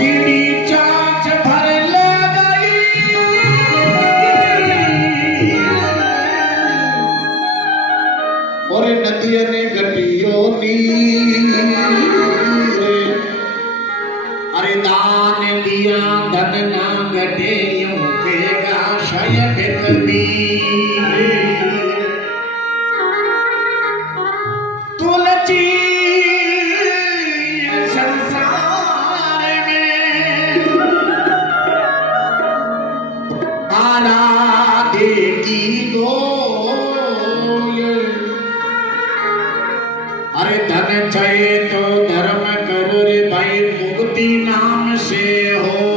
सीढ़ी चाच भर ले गई और नदी ने घटियो नी अरे दान दिया धन ना घटे यूं पेगा शायद कभी तुलसी संसार में आराधे की दो अरे धन चाहिए तो धर्म करो रे भाई मुक्ति नाम से हो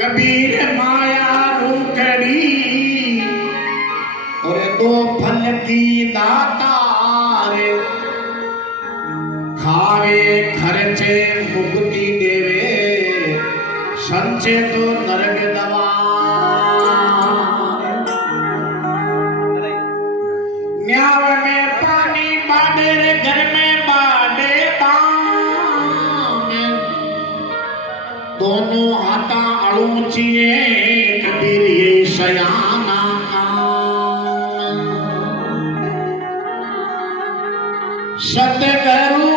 कबीर माया रूखड़ी और दो फल की दातार खावे खर्चे मुक्ति देवे संचे तो नरक दवा न्याव में पानी बाड़े घर में बाड़े बाम दोनों हाथा अड़ूचिए कबीर ये सयाना काम सतगुरु